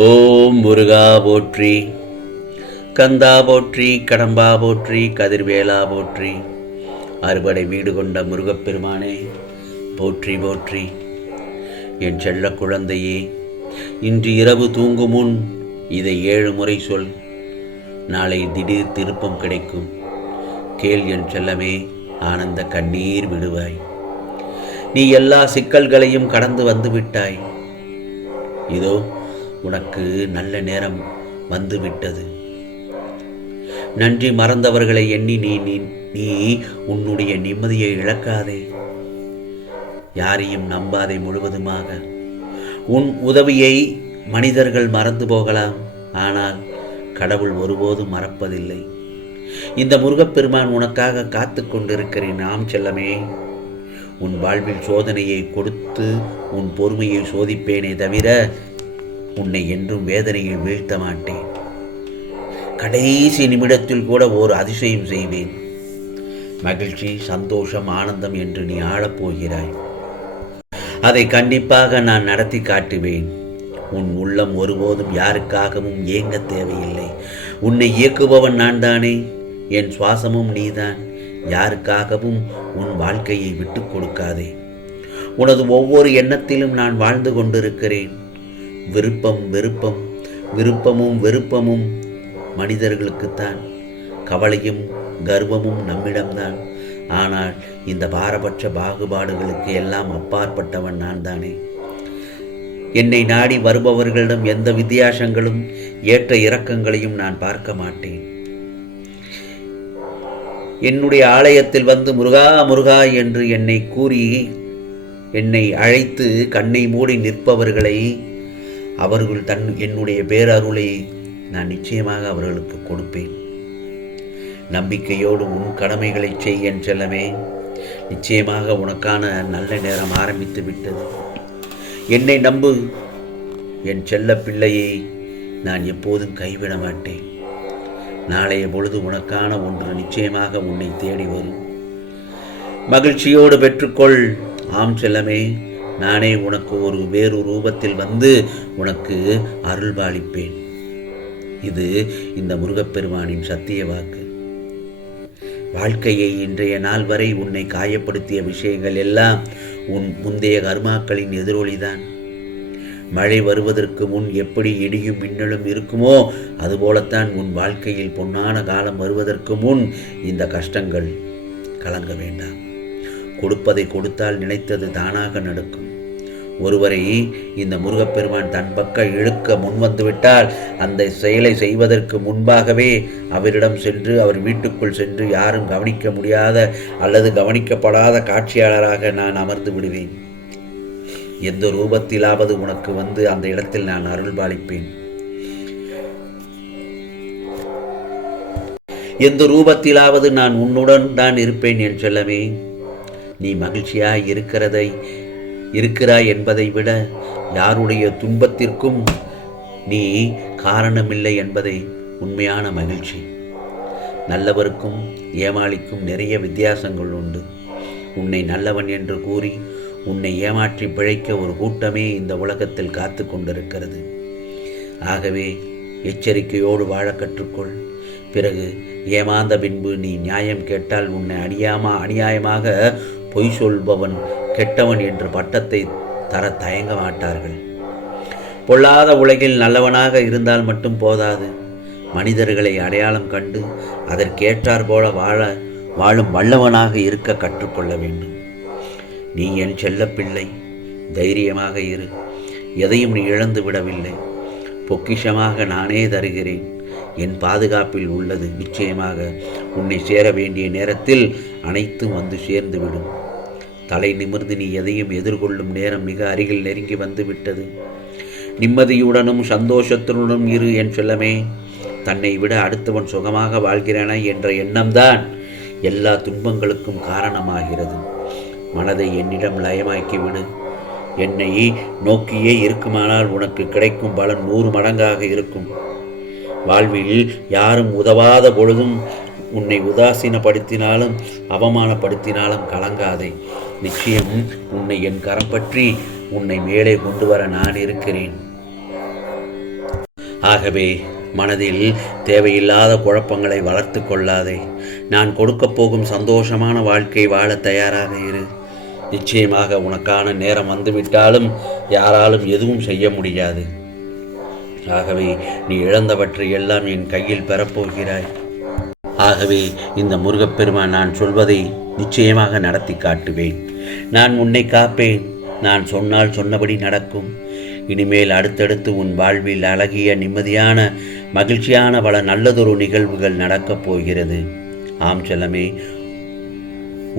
ஓம் முருகா போற்றி, கந்தா போற்றி, கடம்பா போற்றி, கதிர்வேலா போற்றி, அறுபடை வீடு கொண்ட முருகப்பெருமானே போற்றி போற்றி. என் செல்ல குழந்தையே, இன்று இரவு தூங்கும் முன் இதை 7 முறை சொல். நாளை திடீர் திருப்பம் கிடைக்கும். கேள் என் செல்லமே, ஆனந்த கண்ணீர் விடுவாய். நீ எல்லா சிக்கல்களையும் கடந்து வந்து விட்டாய். இதோ உனக்கு நல்ல நேரம் வந்துவிட்டது. நன்றி மறந்தவர்களை எண்ணி நீ உன்னுடைய நிம்மதியை இழக்காதே. யாரையும் நம்பாதே முழுவதுமாக. உன் உதவியை மனிதர்கள் மறந்து போகலாம், ஆனால் கடவுள் ஒருபோதும் மறப்பதில்லை. இந்த முருகப்பெருமான் உனக்காக காத்து கொண்டிருக்கிறேன். ஆம் செல்லமே, உன் வாழ்வில் சோதனையை கொடுத்து உன் பொறுமையை சோதிப்பேனே தவிர உன்னை என்றும் வேதனையில் வீழ்த்த மாட்டேன். கடைசி நிமிடத்தில் கூட ஓர் அதிசயம் செய்வேன். மகிழ்ச்சி, சந்தோஷம், ஆனந்தம் என்று நீ ஆளப்போகிறாய். அதை கண்டிப்பாக நான் நடத்தி காட்டுவேன். உன் உள்ளம் ஒருபோதும் யாருக்காகவும் ஏங்க தேவையில்லை. உன்னை இயக்குபவன் நான் தானே. என் சுவாசமும் நீதான். யாருக்காகவும் உன் வாழ்க்கையை விட்டு கொடுக்காதே. உனது ஒவ்வொரு எண்ணத்திலும் நான் வாழ்ந்து கொண்டிருக்கிறேன். விருப்பம் வெறுப்பம், விருப்பமும் வெறுப்பமும் மனிதர்களுக்குத்தான். கவலையும் கர்வமும் நம்மிடம்தான். ஆனால் இந்த பாரபட்ச பாகுபாடுகளுக்கு எல்லாம் அப்பாற்பட்டவன் நான் தானே. என்னை நாடி வருபவர்களிடம் எந்த வித்தியாசங்களும் ஏற்ற இறக்கங்களையும் நான் பார்க்க மாட்டேன். என்னுடைய ஆலயத்தில் வந்து முருகா முருகா என்று என்னை கூறி என்னை அழைத்து கண்ணை மூடி நிற்பவர்களை அவர்கள் என்னுடைய பேரருளை நான் நிச்சயமாக அவர்களுக்கு கொடுப்பேன். நம்பிக்கையோடு உன் கடமைகளை செய் என் செல்லமே. நிச்சயமாக உனக்கான நல்ல நேரம் ஆரம்பித்து விட்டது. என்னை நம்பு என் செல்ல பிள்ளையை. நான் எப்போதும் கைவிட மாட்டேன். நாளைய பொழுது உனக்கான ஒன்று நிச்சயமாக உன்னை தேடி வரும். மகிழ்ச்சியோடு பெற்றுக்கொள். ஆம் செல்லமே, நானே உனக்கு வேறு ரூபத்தில் வந்து உனக்கு அருள்பாலிப்பேன். இது இந்த முருகப்பெருமானின் சத்திய வாக்கு. வாழ்க்கையை இன்றைய நாள் வரை உன்னை காயப்படுத்திய விஷயங்கள் எல்லாம் உன் முந்தைய கர்மாக்களின் எதிரொலிதான். மழை வருவதற்கு முன் எப்படி இடியும் மின்னலும் இருக்குமோ அதுபோலத்தான் உன் வாழ்க்கையில் பொன்னான காலம் வருவதற்கு முன் இந்த கஷ்டங்கள். கலங்க வேண்டாம். கொடுப்பதை கொடுத்தால் நினைத்தது தானாக நடக்கும். ஒருவரை இந்த முருகப்பெருமான் தன் பக்கம் இழுக்க முன்வந்துவிட்டால் அந்த செயலை செய்வதற்கு முன்பாகவே அவரிடம் சென்று அவர் வீட்டுக்குள் சென்று யாரும் கவனிக்க முடியாத அல்லது கவனிக்கப்படாத காட்சியாளராக நான் அமர்ந்து விடுவேன். எந்த ரூபத்திலாவது உனக்கு வந்து அந்த இடத்தில் நான் அருள்பாலிப்பேன். எந்த ரூபத்திலாவது நான் உன்னுடன் தான் இருப்பேன் என் செல்லமே. நீ மகிழ்ச்சியாய் இருக்கிறாய் என்பதை விட யாருடைய துன்பத்திற்கும் நீ காரணமில்லை என்பதை உண்மையான மகிழ்ச்சி. நல்லவருக்கும் ஏமாளிக்கும் நிறைய வித்தியாசங்கள் உண்டு. உன்னை நல்லவன் என்று கூறி உன்னை ஏமாற்றி பிழைக்க ஒரு கூட்டமே இந்த உலகத்தில் காத்து கொண்டிருக்கிறது. ஆகவே எச்சரிக்கையோடு வாழ கற்றுக்கொள். பிறகு ஏமாந்த பின்பு நீ நியாயம் கேட்டால் உன்னை அநியாயமாக பொய் சொல்பவன் கெட்டவன் என்று பட்டத்தை தர தயங்க மாட்டார்கள். பொல்லாத உலகில் நல்லவனாக இருந்தால் மட்டும் போதாது. மனிதர்களை அடையாளம் கண்டு அதற்கேற்றார் போல வாழும் வல்லவனாக இருக்க கற்றுக்கொள்ள வேண்டும். நீ என் செல்ல பிள்ளை, தைரியமாக இரு. எதையும் நீ இழந்து விடவில்லை. பொக்கிஷமாக நானே தருகிறேன். என் பாதுகாப்பில் உள்ளது. நிச்சயமாக உன்னை சேர வேண்டிய நேரத்தில் அனைத்தும் வந்து சேர்ந்துவிடும். தலை நிமிர்ந்து நீ எதையும் எதிர்கொள்ளும் நேரம் மிக அருகில் நெருங்கி வந்து விட்டது. நிம்மதியுடனும் சந்தோஷத்துடனும் இரு என் செல்லமே. தன்னை விட அடுத்தவன் சுகமாக வாழ்கிறான என்ற எண்ணம்தான் எல்லா துன்பங்களுக்கும் காரணமாகிறது. மனதை என்னிடம் லயமாக்கிவிடு. என்னை நோக்கியே இருக்குமானால் உனக்கு கிடைக்கும் பலன் 100 மடங்காக இருக்கும். வாழ்வில் யாரும் உதவாத பொழுதும் உன்னை உதாசீனப்படுத்தினாலும் அவமானப்படுத்தினாலும் கலங்காதே. நிச்சயம் உன்னை என் கரம் பற்றி உன்னை மேலே கொண்டு வர நான் இருக்கிறேன். ஆகவே மனதில் தேவையில்லாத குழப்பங்களை வளர்த்து கொள்ளாதே. நான் கொடுக்கப் போகும் சந்தோஷமான வாழ்க்கை வாழ தயாராக இரு. நிச்சயமாக உனக்கான நேரம் வந்துவிட்டாலும் யாராலும் எதுவும் செய்ய முடியாது. ஆகவே நீ இழந்தவற்றை எல்லாம் என் கையில் பெறப்போகிறாய். ஆகவே இந்த முருகப்பெருமான் நான் சொல்வதை நிச்சயமாக நடத்தி காட்டுவேன். நான் உன்னை காப்பேன். நான் சொன்னால் சொன்னபடி நடக்கும். இனிமேல் அடுத்தடுத்து உன் வாழ்வில் அழகிய நிம்மதியான மகிழ்ச்சியான பல நல்லதொரு நிகழ்வுகள் நடக்கப் போகிறது. ஆம் செல்லமே,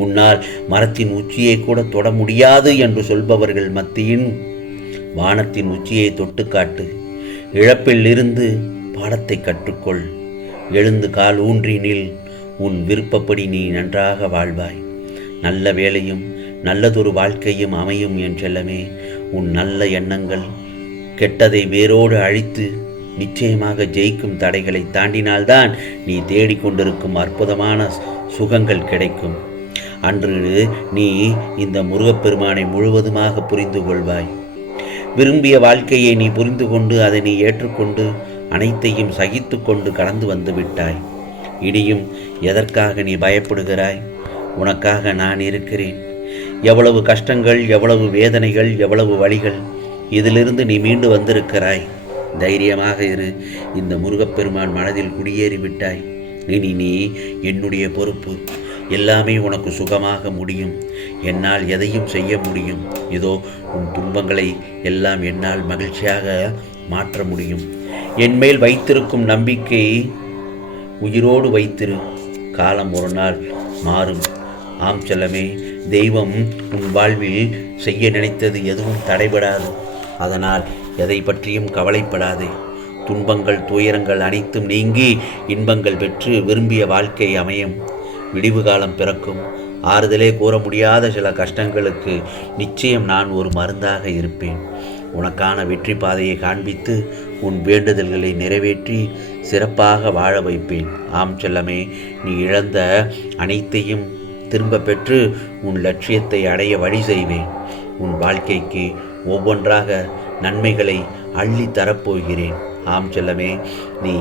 உன்னால் மரத்தின் உச்சியை கூட தொட முடியாது என்று சொல்பவர்கள் மத்தியின் வானத்தின் உச்சியை தொட்டு காட்டு. இழப்பில் இருந்து பாடத்தை கற்றுக்கொள். எழுந்து கால் ஊன்றி நில். உன் விருப்பப்படி நீ நன்றாக வாழ்வாய். நல்ல வேலையும் நல்லதொரு வாழ்க்கையும் அமையும் என் செல்லமே. உன் நல்ல எண்ணங்கள் கெட்டதை வேரோடு அழித்து நிச்சயமாக ஜெயிக்கும் தடைகளை தாண்டினால்தான் நீ தேடிக்கொண்டிருக்கும் அற்புதமான சுகங்கள் கிடைக்கும். அன்று நீ இந்த முருகப்பெருமானை முழுவதுமாக புரிந்து கொள்வாய். விரும்பிய வாழ்க்கையை நீ புரிந்து கொண்டு அதை நீ ஏற்றுக்கொண்டு அனைத்தையும் சகித்து கொண்டு கடந்து வந்து விட்டாய். இனியும் எதற்காக நீ பயப்படுகிறாய்? உனக்காக நான் இருக்கிறேன். எவ்வளவு கஷ்டங்கள், எவ்வளவு வேதனைகள், எவ்வளவு வழிகள், இதிலிருந்து நீ மீண்டு வந்திருக்கிறாய். தைரியமாக இரு. இந்த முருகப்பெருமான் மனதில் குடியேறிவிட்டாய். இனி நீ என்னுடைய பொறுப்பு. எல்லாமே உனக்கு சுகமாக முடியும். என்னால் எதையும் செய்ய முடியும். இதோ உன் துன்பங்களை எல்லாம் என்னால் மகிழ்ச்சியாக மாற்ற முடியும். என்மேல் வைத்திருக்கும் நம்பிக்கையை உயிரோடு வைத்திரு. காலம் ஒரு நாள் மாறும். ஆம் செல்லமே, தெய்வம் உன் வாழ்வில் செய்ய நினைத்தது எதுவும் தடைபடாது. அதனால் எதை பற்றியும் கவலைப்படாதே. துன்பங்கள் துயரங்கள் அனைத்தும் நீங்கி இன்பங்கள் பெற்று விரும்பிய வாழ்க்கை அமையும். விடிவு காலம் பிறக்கும். ஆறுதலே கூற முடியாத சில கஷ்டங்களுக்கு நிச்சயம் நான் ஒரு மருந்தாக இருப்பேன். உனக்கான வெற்றி பாதையை காண்பித்து உன் வேண்டுதல்களை நிறைவேற்றி சிறப்பாக வாழ வைப்பேன். ஆம் செல்லமே, நீ இழந்த அனைத்தையும் திரும்ப பெற்று உன் லட்சியத்தை அடைய வழி செய்வேன். உன் வாழ்க்கைக்கு ஒவ்வொன்றாக நன்மைகளை அள்ளி தரப்போகிறேன். ஆம் செல்லமே, நீ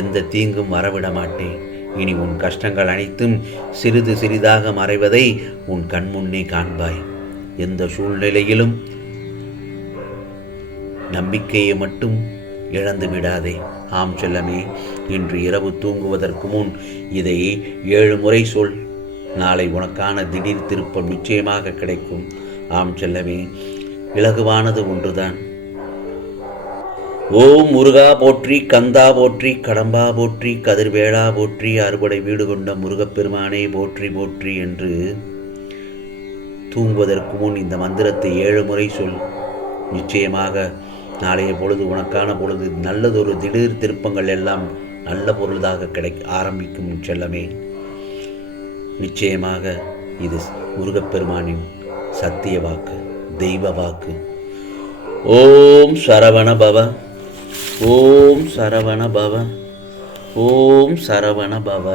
எந்த தீங்கும் வரவிட மாட்டேன். இனி உன் கஷ்டங்கள் அனைத்தும் சிறிது சிறிதாக மறைவதை உன் கண்முன்னே காண்பாய். எந்த சூழ்நிலையிலும் நம்பிக்கையை மட்டும் இழந்து விடாதே. ஆம் செல்லமே, இன்று இரவு தூங்குவதற்கு முன் இதை 7 முறை சொல். நாளை உனக்கான திடீர் திருப்பம் நிச்சயமாக கிடைக்கும். ஆம் செல்லமே, இலகுவானது ஒன்றுதான். ஓம் முருகா போற்றி, கந்தா போற்றி, கடம்பா போற்றி, கதிர்வேளா போற்றி, அறுபடை வீடு கொண்ட முருகப்பெருமானே போற்றி போற்றி என்று தூங்குவதற்கு முன் இந்த மந்திரத்தை 7 முறை சொல். நிச்சயமாக நாளைய பொழுது உனக்கான பொழுது நல்லதொரு திடீர் திருப்பங்கள் எல்லாம் நல்ல பொருளாக ஆரம்பிக்கும் செல்லமே. நிச்சயமாக இது முருகப்பெருமானின் சத்திய வாக்கு, தெய்வ வாக்கு. ஓம் சரவண பவ, ஓம் சரவண பவ, ஓம் சரவண பவ.